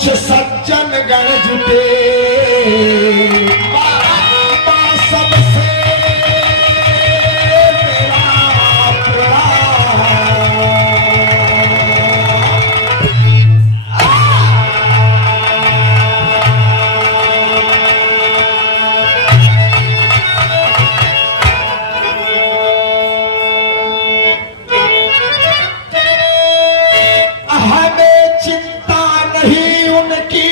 कुछ सज्जन गण जुटे सबसे मेरा हमें चिंता नहीं उनकी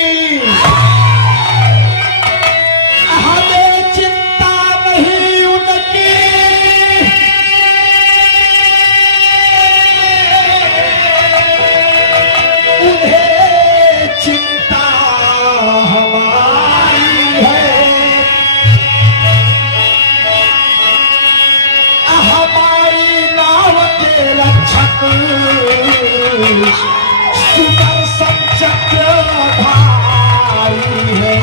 सुदर्शन चक्रधारी है।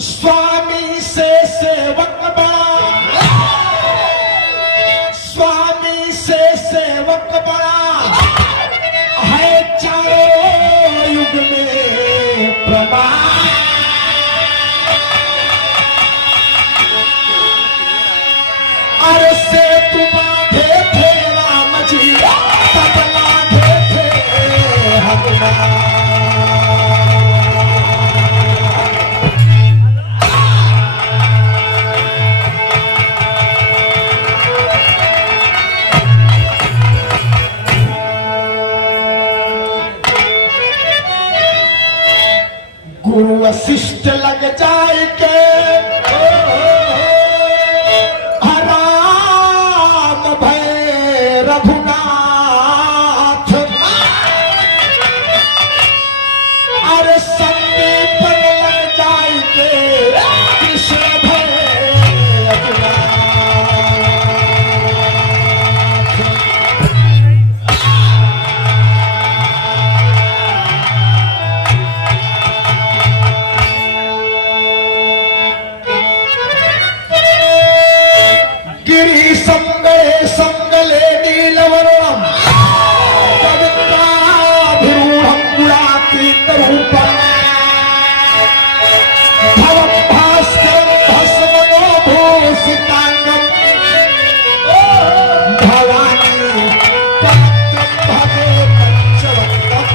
स्वामी से सेवक बड़ा, स्वामी से सेवक बड़ा है चारों युग में प्रमाण। अरे से तू बांधे थे राम जी तब बांधे थे हनुमान। गुरु वशिष्ठ लग जाए के राम भय रघुनाथ। अरे संदीप लग जाए के कृष्ण भय रघुनाथ। गिरी संगले नीलवर्णम पवित्राभिरूढ़ं गुणातीतरूपम् भवं भास्करं भस्मनो भूषितांगं भवानी पवित्रं भजे पंचवक्त्रम्।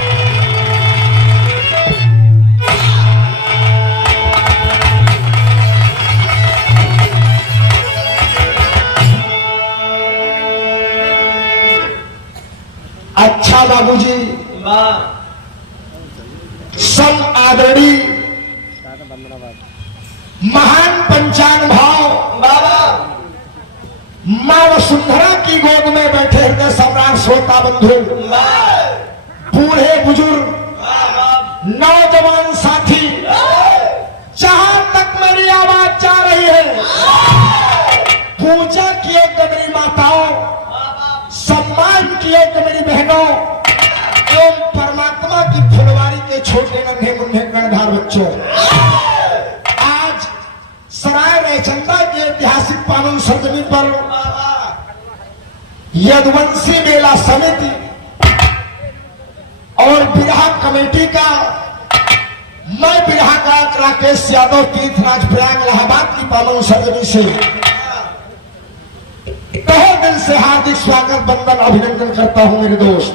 अच्छा बाबूजी, सम आदरणीय महान पंचानुभाव मां वसुंधरा की गोद में बैठे हृदय सम्राट श्रोता बंधु, बूढ़े बुजुर्ग, नौजवान साथी, जहां तक मेरी आवाज जा रही है, पूजा किए मेरी माताओं, सम्मान किए मेरी बहनों एवं परमात्मा की फुलवारी के छोटे नन्हे मुन्ने गणधार बच्चों, आज सराय रैचंदा की ऐतिहासिक पावन सरजमी पर यदुवंशी मेला समिति और बिरहा कमेटी का मैं बिरहा गायक राकेश यादव तीर्थराज प्रयाग इलाहाबाद की पावन सरजमी से तहे दिल से हार्दिक स्वागत, वंदन, अभिनंदन करता हूं मेरे दोस्त।